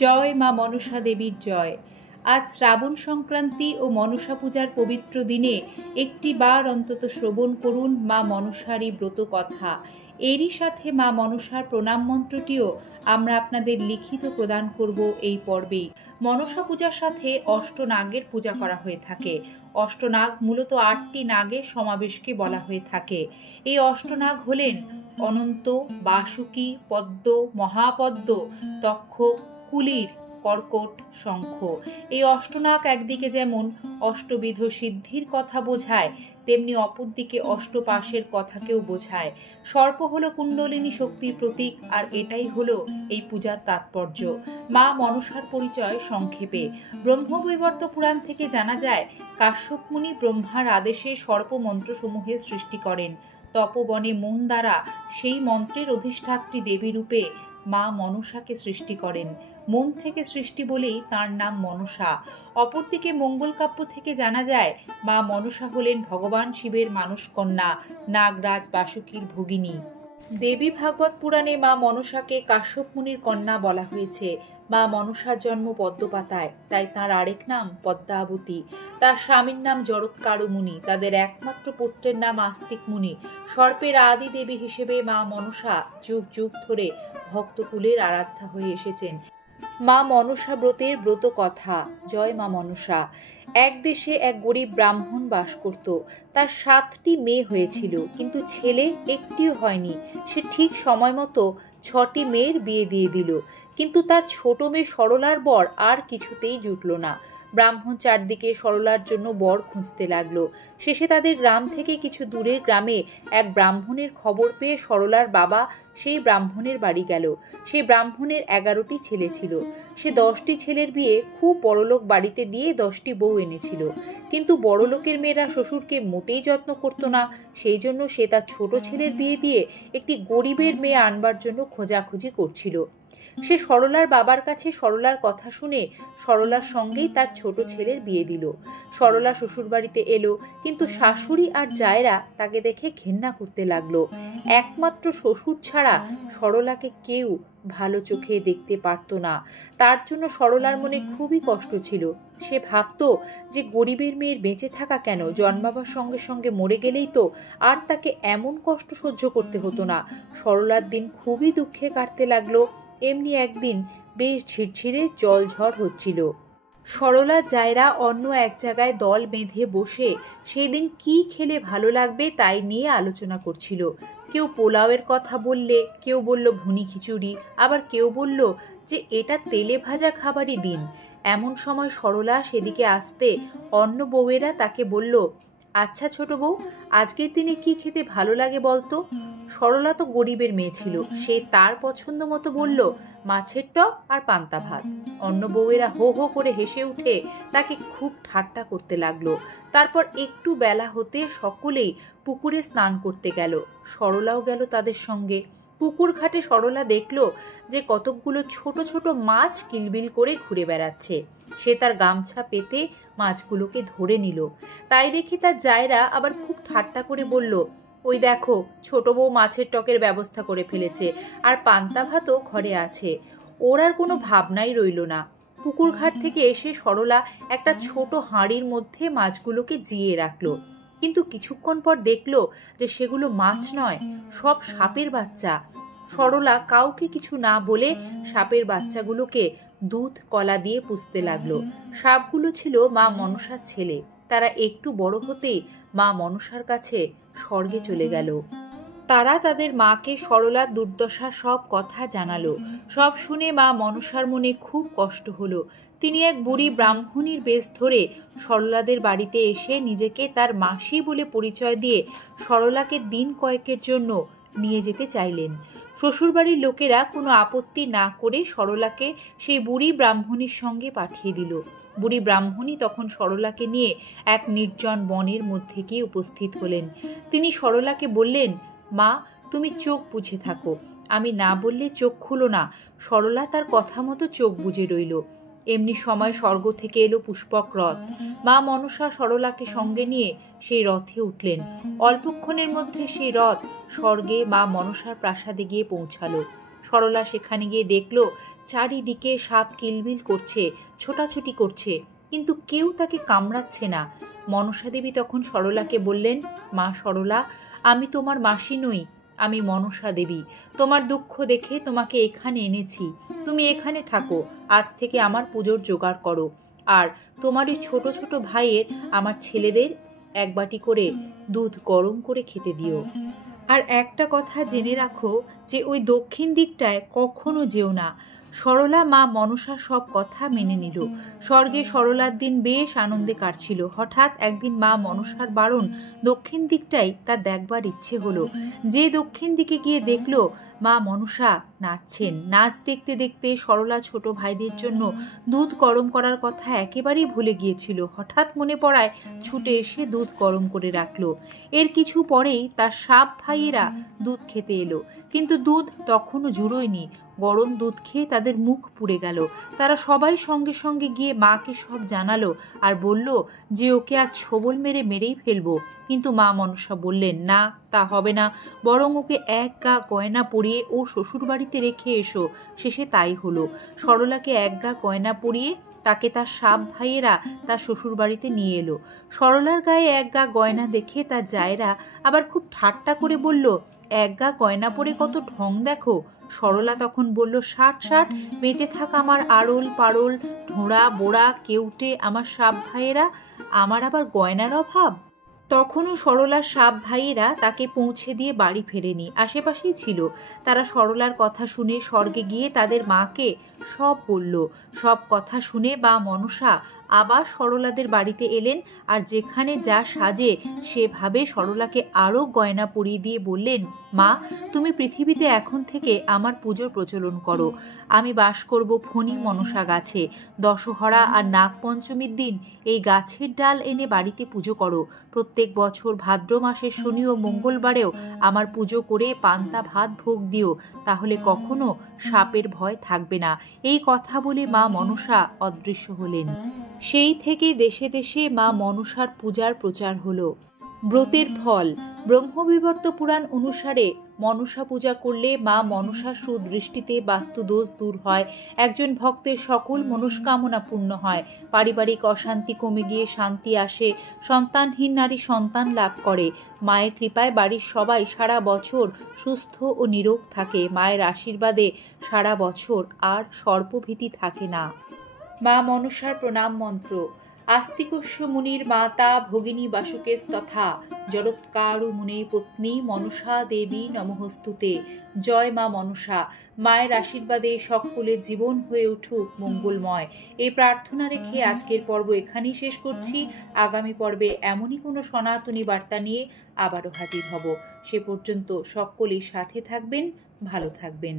জয় মা মনসা দেবীর জয়। আজ শ্রাবণ সংক্রান্তি ও মনসা পূজার পবিত্র দিনে একটি বার অন্তত শ্রবণ করুন মা মনসারই ব্রত কথা। এরই সাথে মা মনসার প্রণাম মন্ত্রটিও আমরা আপনাদের লিখিত প্রদান করব এই পর্বেই। মনসা পূজার সাথে অষ্টনাগের পূজা করা হয়ে থাকে। অষ্টনাগ মূলত ৮টি নাগের সমাবেশকে বলা হয়ে থাকে। এই অষ্টনাগ হলেন অনন্ত, বাসুকী, পদ্ম, মহাপদ্ম, তক্ষক, কুলির, কর্কট, শঙ্খ। এই অষ্টনাগ একদিকে যেমন অষ্টবিধ সিদ্ধির কথা বোঝায়, তেমনি অপরদিকে অষ্টপাশের কথাকেও বোঝায়। সর্প হলো কুণ্ডলিনী শক্তির প্রতীক, আর এটাই হলো এই পূজার তাৎপর্য। মা মনসার পরিচয় সংক্ষেপে। ব্রহ্মবৈবর্ত পুরাণ থেকে জানা যায়, কাশ্যপ মুনি ব্রহ্মার আদেশে সর্প মন্ত্রসমূহের সৃষ্টি করেন। তপবনে মন দ্বারা সেই মন্ত্রের অধিষ্ঠাত্রী দেবী রূপে মা মনসাকে সৃষ্টি করেন। মন থেকে সৃষ্টি বলেই তার নাম মনসা। অপরদিকে মঙ্গল কাব্য থেকে জানা যায়, মা মনসা হলেন ভগবান শিবের মানস কন্যা, নাগরাজ বাসুকীর ভগিনী। দেবী ভাগবত পুরাণে মা মনসাকে কাশ্যপ মুনির কন্যা বলা হয়েছে। মা মনসার জন্ম পদ্মপাতায়, তাই তাঁর আরেক নাম পদ্মাবতী। তার স্বামীর নাম জরৎকার মুনি, তাদের একমাত্র পুত্রের নাম আস্তিক মুনি। সর্পের আদি দেবী হিসেবে মা মনসা যুগ যুগ ধরে ভক্তকুলের আরাধ্যা হয়ে এসেছেন। মা মনসা ব্রতের ব্রত কথা। জয় মা মনসা। এক দেশে এক গরিব ব্রাহ্মণ বাস করত। তার 7টি মেয়ে হয়েছিল, কিন্তু ছেলে একটিও হয়নি। সে ঠিক সময় মতো 6টি মেয়ের বিয়ে দিয়ে দিল, কিন্তু তার ছোট মেয়ে সরলার বর আর কিছুতেই জুটল না। ব্রাহ্মণ চারদিকে সরলার জন্য বর খুঁজতে লাগলো। শেষে তাদের গ্রাম থেকে কিছু দূরের গ্রামে এক ব্রাহ্মণের খবর পেয়ে সরলার বাবা সেই ব্রাহ্মণের বাড়ি গেল। সেই ব্রাহ্মণের 11টি ছেলে ছিল। সে 10টি ছেলের বিয়ে খুব বড়লোক বাড়িতে দিয়ে 10টি বউ এনেছিল, কিন্তু বড়লোকের মেয়েরা শ্বশুরকে মোটেই যত্ন করতো না। সেই জন্য সে তার ছোট ছেলের বিয়ে দিয়ে একটি গরিবের মেয়ে আনবার জন্য খোঁজাখুঁজি করছিল। সে সরলার বাবার কাছে সরলার কথা শুনে সরলার সঙ্গেই তার ছোট ছেলের বিয়ে দিল। সরলা শ্বশুরবাড়িতে এলো, কিন্তু শাশুড়ি আর জায়েরা তাকে দেখে ঘেন্না করতে লাগলো। একমাত্র শ্বশুর ছাড়া সরলাকে কেউ ভালো চোখে দেখতে পারতো না। তার জন্য সরলার মনে খুবই কষ্ট ছিল। সে ভাবতো যে গরিবের মেয়ের বেঁচে থাকা কেন, জন্মাবার সঙ্গে সঙ্গে মরে গেলেই তো আর তাকে এমন কষ্ট সহ্য করতে হতো না। সরলার দিন খুবই দুঃখে কাটতে লাগলো। এমনি একদিন বেশ ঝিরঝিরে জলঝড় হচ্ছিল। সরলা জায়রা অন্য এক জায়গায় দল বেঁধে বসে সেই দিন কি খেলে ভালো লাগবে তাই নিয়ে আলোচনা করছিল। কেউ পোলাওয়ের কথা বললে, কেউ বলল ভুনি খিচুড়ি, আবার কেউ বলল যে এটা তেলে ভাজা খাবারই দিন। এমন সময় সরলা সেদিকে আসতে অন্য বউয়েরা তাকে বলল, আচ্ছা ছোট বউ, আজকের দিনে কি খেতে ভালো লাগে বলতো? সরলা তো গরিবের মেয়ে ছিল, সে তার পছন্দ মতো বলল, মাছের টক আর পান্তা ভাত। অন্য বউয়েরা হো হো করে হেসে উঠে তাকে খুব ঠাট্টা করতে লাগলো। তারপর একটু বেলা হতে সকলেই পুকুরে স্নান করতে গেল। সরলাও গেল তাদের সঙ্গে। পুকুর ঘাটে সরলা দেখলো যে কতকগুলো ছোট ছোট মাছ কিলবিল করে ঘুরে বেড়াচ্ছে। সে তার গামছা পেতে মাছগুলোকে ধরে নিল। তাই দেখি তার জায়েরা আবার খুব ঠাট্টা করে বলল, ওই দেখো, ছোট বউ মাছের টকের ব্যবস্থা করে ফেলেছে, আর পান্তা ভাতও ঘরে আছে। ওর আর কোনো ভাবনাই রইল না। পুকুর ঘাট থেকে এসে সরলা একটা ছোট হাঁড়ির মধ্যে মাছগুলোকে জিয়ে রাখলো, কিন্তু কিছুক্ষণ পর দেখলো যে সেগুলো মাছ নয়, সব সাপের বাচ্চা। সরলা কাউকে কিছু না বলে সাপের বাচ্চাগুলোকে দুধ কলা দিয়ে পুষতে লাগলো। সাপগুলো ছিল মা মনসার ছেলে। তারা একটু বড় হতেই মা মনসার কাছে স্বর্গে চলে গেল। তারা তাদের মাকে সরলার দুর্দশা সব কথা জানালো। সব শুনে মা মনসার মনে খুব কষ্ট হলো। তিনি এক বুড়ি ব্রাহ্মণীর বেশ ধরে সরলাদের বাড়িতে এসে নিজেকে তার মাসি বলে পরিচয় দিয়ে সরলাকে দিন কয়েকের জন্য নিয়ে যেতে চাইলেন। শ্বশুরবাড়ির লোকেরা কোনো আপত্তি না করে সরলাকে সেই বুড়ি ব্রাহ্মণীর সঙ্গে পাঠিয়ে দিল। বুড়ি ব্রাহ্মণী তখন সরলাকে নিয়ে এক নির্জন বনের মধ্যে গিয়ে উপস্থিত হলেন। তিনি সরলাকে বললেন, মা, তুমি চোখ বুজে থাকো, আমি না বললে চোখ খুলো না। সরলা তার কথা মতো চোখ বুজে রইল। এমনি সময় স্বর্গ থেকে এলো পুষ্পক রথ। মা মনসা সরলাকে সঙ্গে নিয়ে সেই রথে উঠলেন। অল্পক্ষণের মধ্যে সেই রথ স্বর্গে মা মনসার প্রাসাদে গিয়ে পৌঁছালো। সরলা সেখানে গিয়ে দেখলো চারিদিকে সাপ কিলবিল করছে, ছোটাছুটি করছে, কিন্তু কেউ তাকে কামড়াচ্ছে না। মনসা দেবী তখন সরলাকে বললেন, মা সরলা, আমি তোমার মাসি নই, আমি মনসা দেবী। তোমার দুঃখ দেখে তোমাকে এখানে এনেছি, তুমি এখানে থাকো, আজ থেকে আমার পুজোর জোগাড় করো। আর তোমার ওই ছোট ছোট ভাইয়ের, আমার ছেলেদের এক বাটি করে দুধ গরম করে খেতে দিও। আর একটা কথা জেনে রাখো যে ওই দক্ষিণ দিকটায় কখনো যেও না। সরলা মা মনসার সব কথা মেনে নিল। স্বর্গে সরলার দিন বেশ আনন্দে কাটছিল। হঠাৎ একদিন মা মনসার বারণ দক্ষিণ দিকটাই তার দেখবার ইচ্ছে হলো। যে দক্ষিণ দিকে গিয়ে দেখলো মা মনসা নাচছেন। নাচ দেখতে দেখতে সরলা ছোট ভাইদের জন্য দুধ গরম করার কথা একেবারেই ভুলে গিয়েছিল। হঠাৎ মনে পড়ায় ছুটে এসে দুধ গরম করে রাখলো। এর কিছু পরেই তার সাপ ভাইয়েরা দুধ খেতে এলো, কিন্তু দুধ তখনও জুড়োয়নি। গরম দুধ খেয়ে তাদের মুখ পুড়ে গেল। তারা সবাই সঙ্গে সঙ্গে গিয়ে মাকে সব জানালো আর বলল যে ওকে আজ ছোবল মেরে মেরেই ফেলবো। কিন্তু মা মনসা বললেন, না, তা হবে না, বরং ওকে এক গা গয়না পরিয়ে ও শ্বশুর বাড়িতে রেখে এসো। শেষে তাই হলো। সরলাকে এক গা গয়না পরিয়ে তাকে তার সাপ ভাইয়েরা তার শ্বশুর বাড়িতে নিয়ে এলো। সরলার গায়ে এক গা গয়না দেখে তার জায়েরা আবার খুব ঠাট্টা করে বলল, এক গা গয়না পরে কত ঢং দেখো। সরলা তখন বলল, ষাট ষাট, বেঁচে থাক আমার আড়ল পাড়ল ঢোঁড়া বোড়া কেউটে আমার সাপ ভাইয়েরা, আমার আবার গয়নার অভাব। তখনও সরলার সাপ ভাইয়েরা তাকে পৌঁছে দিয়ে বাড়ি ফেরেনি, আশেপাশেই ছিল। তারা সরলার কথা শুনে স্বর্গে গিয়ে তাদের মাকে সব বলল। সব কথা শুনে বা মনসা আবার সরলাদের বাড়িতে এলেন, আর যেখানে যা সাজে সেভাবে সরলাকে আরও গয়না পরিয়ে দিয়ে বললেন, মা, তুমি পৃথিবীতে এখন থেকে আমার পুজোর প্রচলন করো। আমি বাস করব ফণী মনসা গাছে। দশহরা আর নাগপঞ্চমীর দিন এই গাছের ডাল এনে বাড়িতে পুজো করো। প্রত্যেক বছর ভাদ্র মাসের শনি ও মঙ্গলবারেও আমার পুজো করে পান্তা ভাত ভোগ দিও, তাহলে কখনো সাপের ভয় থাকবে না। এই কথা বলে মা মনসা অদৃশ্য হলেন। সেই থেকে দেশে দেশে মা মনসার পূজার প্রচার হলো। ব্রতের ফল। ব্রহ্মবিবর্ত পুরাণ অনুসারে মনসা পূজা করলে মা মনসার সুদৃষ্টিতে বাস্তুদোষ দূর হয়, একজন ভক্তের সকল মনস্কামনা পূর্ণ হয়, পারিবারিক অশান্তি কমে গিয়ে শান্তি আসে, সন্তানহীন নারী সন্তান লাভ করে, মায়ের কৃপায় বাড়ির সবাই সারা বছর সুস্থ ও নিরোগ থাকে, মায়ের আশীর্বাদে সারা বছর আর সর্পভীতি থাকে না। মা মনসার প্রণাম মন্ত্র। আস্তিকস্য মুনির মাতা ভগিনী বাসুকেস্তথা জরৎকারু মুনে পত্নী মনসা দেবী নমঃস্তুতে। জয় মা মনসা। মায়ের আশীর্বাদে সকলের জীবন হয়ে উঠুক মঙ্গলময়। এই প্রার্থনা রেখে আজকের পর্ব এখানেই শেষ করছি। আগামী পর্বে এমনই কোনো সনাতনী বার্তা নিয়ে আবারও হাজির হব। সে পর্যন্ত সকলেই সাথে থাকবেন, ভালো থাকবেন।